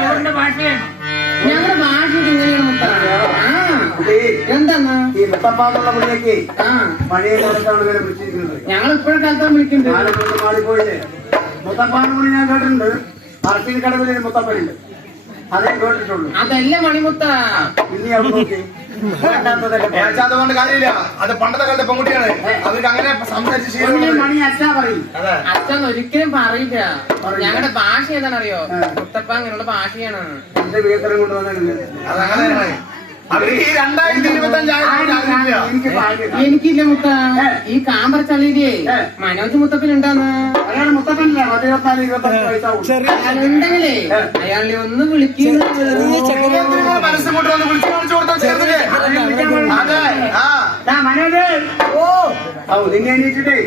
അവരുടെ ഭാഷയാണ് ഞങ്ങളുടെ ഭാഷ ഇങ്ങനെയാണ് എന്താണ് ഈ മുത്തപ്പാന്നുള്ള പുള്ളിയൊക്കെ ആ മഴയിലാണ് ഇവരെ വിളിച്ചിരിക്കുന്നത് ഞങ്ങൾ ഇപ്പോഴും കാലത്താണ് വിളിക്കുന്നത് ആളുകൾ മാറിപ്പോയില്ലേ മുത്തപ്പാന്ന് പുള്ളി ഞാൻ കേട്ടിട്ടുണ്ട് പറശ്ശിനി കടവിൽ മുത്തപ്പനുണ്ട് അതേ കേട്ടിട്ടുള്ളൂ അതല്ല മണിമുത്ത ഇനി അവിടെ നോക്കി. അതുകൊണ്ട് കാര്യമില്ല. അത് പണ്ടത്തെ കാലത്തെ പെൺകുട്ടിയാണ്. അവർക്ക് അങ്ങനെ സംസാരിച്ച് ഒന്നിനെ മണി അച്ഛാ പറയും. അച്ഛൻ ഒരിക്കലും പറയില്ല. ഞങ്ങളുടെ ഭാഷ ഏതാണെന്നറിയോ. മുത്തപ്പ അങ്ങനെയുള്ള ഭാഷയാണ്. എന്റെ വീട്ടിലും കൊണ്ടുവന്നിട്ടുണ്ട്. അതങ്ങനെയാണ് എനിക്കില്ല മുത്ത. ഈ കാമ്പർ ചളിയിലേ ഏ. മനോജ് മുത്തപ്പൻ ഉണ്ടാന്ന് മുത്തപ്പനില്ല? പത്ത് ഇരുപത്തിനാല് ഇരുപത്തഞ്ച് വയസ്സാവും. അയാളുണ്ടെങ്കിലേ ഏ. അയാളെ ഒന്ന് വിളിക്കുന്നു എന്തിനാ മനസ്സ് കൊണ്ട് വന്ന് വിളിച്ചു കാണിച്ചു കൊടുത്താൽ ചേർന്നില്ലേ? അതെ. ആ. ദാ മനോജ്. ഓ. ഓ നിന്നെ എണീറ്റിട്ടേ.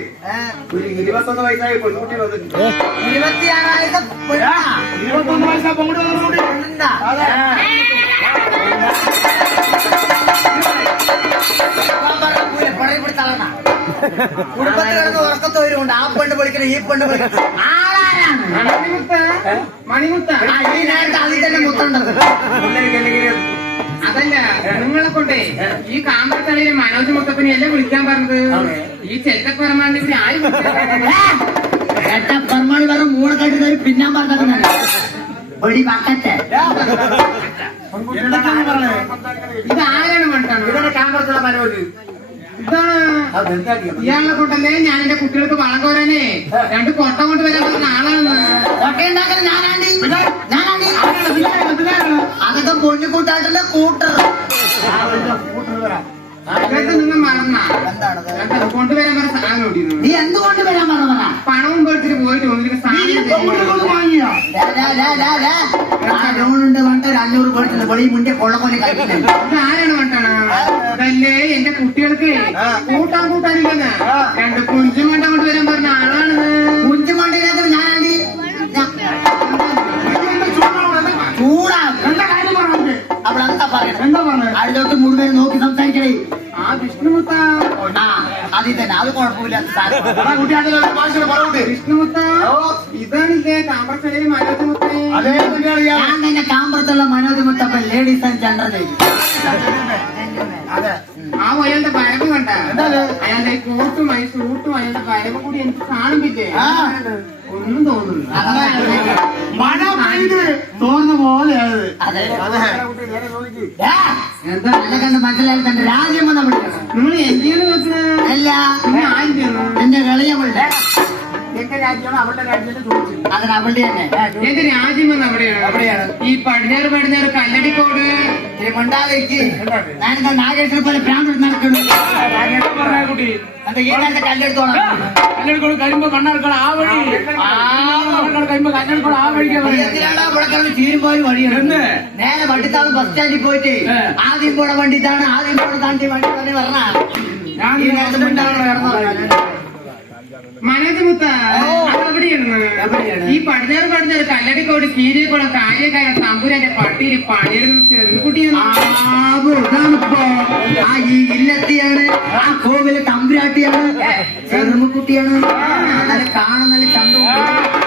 ഒരു ഇരുപത്തൊന്ന് വയസ്സായ പെൺകുട്ടി വന്നിട്ടുണ്ട് ഇരുപത്തിയാറായിരത്തി ഇരുപത്തൊന്ന് വയസ്സായ പെൺകുട്ടി വന്നിട്ടുണ്ട് കുടുംബത്തിൽ കിടന്ന് ഉറക്കത്തെ വരുമുണ്ട് ആ പെണ്ണ് വിളിക്കണം ഈ പെണ്ണ് വിളിക്കണം ആളാരാണ്? മണിമുത്ത. മണിമുത്ത. ആ, ഈ നേരത്തെ അതിൽ തന്നെ മുത്തുണ്ടത് അതല്ല നിങ്ങളെ കൊണ്ടേ ഈ കാമ്പത്തളിയിലെ മനോജ് മുത്തപ്പനെ എല്ലാം വിളിക്കാൻ പറഞ്ഞത്? ഈ ചെറ്റപ്പറമാണ് ഇവിടെ ആയി പെർമാണി വേറെ മൂടെ കണ്ടിട്ട് പിന്നാൻ പറഞ്ഞത്? ഒടി പക്കത്തെ ഇതാരാണ് ഇതാണ് ക്യാമറത്തുള്ള മനോജ് ഇയാളെ കൊണ്ടല്ലേ ഞാൻ എന്റെ കുട്ടികൾക്ക് വളം കോരാനേ? രണ്ട് കൊട്ട കൊണ്ട് വരാൻ പറഞ്ഞ ആളാണ്. കൊട്ടയുണ്ടാക്കൽ ഞാനാണ്ടി ഞാനാണ്ടി അതൊക്കെ കൂട്ടർ. നിങ്ങൾ മറന്ന. കൊണ്ടുവരാൻ പറഞ്ഞ സാധനം നീ എന്ത് കൊണ്ടുവരാൻ പറഞ്ഞ പണവും കൊടുത്തിട്ട് പോയിട്ട് സാധനം ലോണുണ്ട് ഒരു അഞ്ഞൂറ് പേടിച്ചില്ല വെളി മുന്നേ കൊള്ള ഇത് ആരാണ് വേണ്ടാണ് ഇതല്ലേ എന്റെ കുട്ടികൾക്ക് കൂട്ടാൻ കൂട്ടാനില്ലെന്ന്? രണ്ട് കുഞ്ചും വേണ്ട കൊണ്ടുവരാൻ പറഞ്ഞ ആളാണ് അതേ ഞാൻ തന്നെ കാമ്പറത്തുള്ള Manoj Muthappan ladies and general അതെ ആ അയാളുടെ വരവ് കണ്ട. അയാളുടെ കോട്ടും അയാൾ സൂട്ടും അയാളുടെ വരവ് കൂടി എനിക്ക് കാണുമ്പില്ലേ ഒന്നും തോന്നുന്നു മഴ പെയ്ത് തോന്നുന്ന പോലെ അത് അതെ അതെ കുട്ടി നേരെ നോക്കി ഏ, എന്താ എന്നെ കണ്ട് മനസ്സിലായി തന്റെ രാജ്യം വന്ന വിളിക്കണം നിങ്ങൾ എന്തിനാണ് നോക്കുന്നത് അല്ല നിങ്ങൾ ആയിരുന്നു എന്റെ കളിയ വിളി എന്റെ രാജ്യമാണ് അവളുടെ രാജ്യം ചോദിച്ചത് അതിന് അവളുടെ തന്നെ. എന്റെ രാജ്യം വന്ന് അവിടെയാണ്? അവിടെയാണ്. ഈ പടിഞ്ഞാറ് പടിഞ്ഞാറ് കല്ലടിക്കോട്. മിണ്ടാതിരിക്ക്. ഞാനിതാ നാഗേശ്വര പോലെ ഭ്രാന്ത് നടക്കുന്നു. കുട്ടി. അത് ഈ നേരത്തെ കല്ലെടുത്തോളാം. കല്ലെടുക്കോട് കഴിയുമ്പോ കണ്ണെടുക്കണം ആ വഴി. കഴിയുമ്പോ കല്ലെടുക്കോട് ആ വഴിക്കാ നീ എന്തിനാടാ ഇവിടെ കിടന്ന് ചീരുമ്പോയി വഴിയാണ്? നേരെ വണ്ടിത്താവ് ബസ് സ്റ്റാൻഡിൽ പോയിട്ട് ആദ്യം പോണ വണ്ടിത്താണ് ആദ്യം പോണ താണ്ടി വണ്ടി തന്നെ പറഞ്ഞ ഞാൻ ഈ നേരത്തെ മിണ്ടാതെ കിടന്നു മനോജ് മുത്ത? ഈ പടിഞ്ഞാറ് പടിഞ്ഞാറ് കല്ലടിക്കോട് കീരിയക്കോട് കാര്യക്കാരൻ തമ്പുരാന്റെ പട്ടിയിൽ പണിയെടുത്ത് ചെറുകുട്ടിയാണ് ഇതാണിപ്പോ ആ ഈ ഇല്ലത്തിയാണ്. ആ കോവിൽ തമ്പുരാട്ടിയാണ്. ചെറുമുക്കുട്ടിയാണ്. നല്ല കാണാൻ നല്ല ചന്തമുണ്ട്.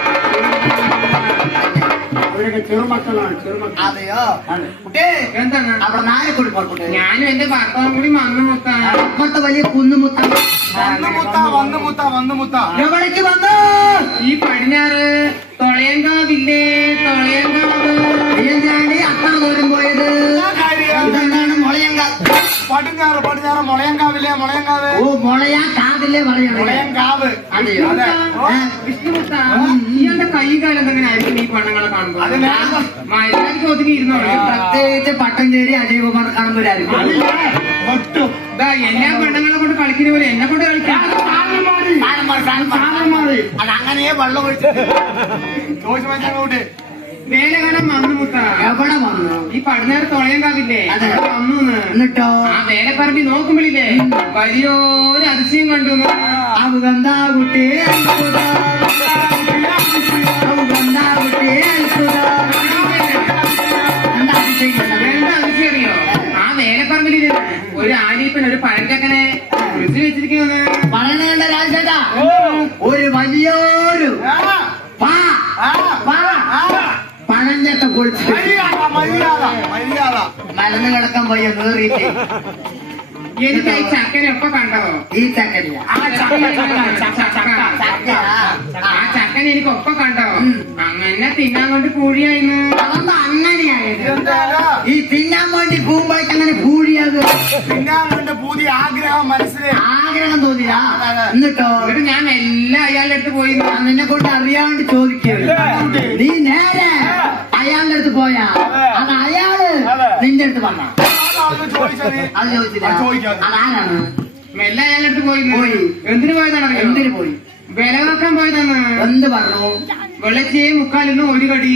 അവരൊക്കെ ചെറുമക്കളാണ് ചെറുമക്കൾ. അതെയോ? കുട്ടേ എന്താണ്? അവിടെ നായക്കുടി പോട്ടെ ഞാനും എന്റെ ഭർത്താവും കൂടി വന്നു മുത്ത. അപ്പുറത്തെ വലിയ കുന്നുമുത്ത വന്ന് മുത്ത വന്ന് മുത്ത. വന്ന് മുത്ത. എവിടേക്ക് വന്നു? ഈ പടിഞ്ഞാറ് തൊളയങ്കാവില്ലേ? തൊളയങ്കാവ്. അത്ര ദൂരം പോയത്? പടിഞ്ഞാറ് പടിഞ്ഞാറ് മുളയങ്കാവില്ലേ മുളയങ്കാവ്? ഓ മുളയാ മുളയങ്കാവ്. അതെയോ അതെ. വിഷ്ണുമുത്ത ഇയാളുടെ കൈ കാലം എങ്ങനെ ആയിരിക്കും ഈ പെണ്ണുങ്ങളെ കാണുമ്പോൾ ഒതുങ്ങി ഇരുന്നോളൂ പ്രത്യേകിച്ച് പട്ടഞ്ചേരി അജയകുമാർ കാണുമ്പോഴായിരിക്കും എല്ലാ പെണ്ണുങ്ങളെ കൊണ്ട് കളിക്കുന്ന പോലെ എന്നെ കൊണ്ട് കളിക്കാം. അത് അങ്ങനെയേ വെള്ളം ഒഴിച്ചു. ചോദിച്ചു മനസ്സിലാ കൂട്ടി വേല കാണാൻ വന്നു മുത്ത. എവിടെ വന്നു? ഈ പടിഞ്ഞാറ് തൊളയങ്കാവില്ലേ? കാവില്ലേ വന്നു എന്നിട്ടോ? ആ വേലപ്പറമ്പി നോക്കുമ്പോഴില്ലേ? വലിയൊരു അതിശയം കണ്ടു അവകന്താ കുട്ടി അത്ഭുത. അവകന്താ കുട്ടി അത്ഭുത. എന്താ അതിശയിക്കുന്നത്? എന്താ അതിശയം അറിയോ? ആ വേലപ്പറമ്പിൽ ഒരു പഴഞ്ചക്കനെ വിളിച്ചു വെച്ചിരിക്കുന്നത്. പറയണേണ്ട രാജേട്ടാ. ഒരു വലിയൊരു മര്യാദ മലന്ന് കിടക്കാൻ പോയ നേറിയിട്ട് എനിക്ക് ഈ ചക്കനൊക്കെ കണ്ടോ? ഈ ചക്കനില്ല ആ ചക്ക ചക്ക ആ ചക്കൻ എനിക്ക് ഒപ്പം കണ്ടോ അങ്ങനെ തിന്നാൻ കൊണ്ട് കൂടിയായിരുന്നു അതൊന്നും അങ്ങനെയായത് ഈ പിന്നെ കണ്ട് പുതിയ ആഗ്രഹം മനസ്സിലെ ആഗ്രഹം തോന്നില്ല എന്നിട്ടോ? എന്നിട്ട് ഞാൻ എല്ലാം അയാളുടെ അടുത്ത് പോയി ഞാൻ നിന്നെ കൊണ്ട് അറിയാണ്ട് ചോദിക്കുകയാണ്. നീ നേരെ അയാളുടെ അടുത്ത് പോയാ. അത്. അയാൾ നിന്റെ അടുത്ത് വന്ന. ചോദിച്ചത്? അത് ചോദിച്ചില്ല. അതാരാണ്? മെല്ലെ അയാളുടെ അടുത്ത് പോയി പോയി. എന്തിനു പോയതാണ് എന്തിനു പോയി? വില വെക്കാൻ പോയതാണ് എന്ത് പറഞ്ഞു? വെള്ളച്ചേ മുക്കാലിന്ന് ഒരു കടി.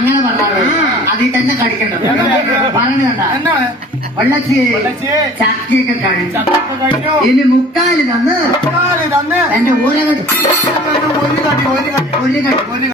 അങ്ങനെ പറഞ്ഞാൽ അതിൽ തന്നെ കടിക്കണ്ടത് പറഞ്ഞു കണ്ട വെള്ളച്ചി. ചക്കയൊക്കെ കഴിഞ്ഞു. ഇനി മുക്കാൽ തന്ന്. എന്റെ ഒരു കടി ഒരു കടി ഒരു കടി.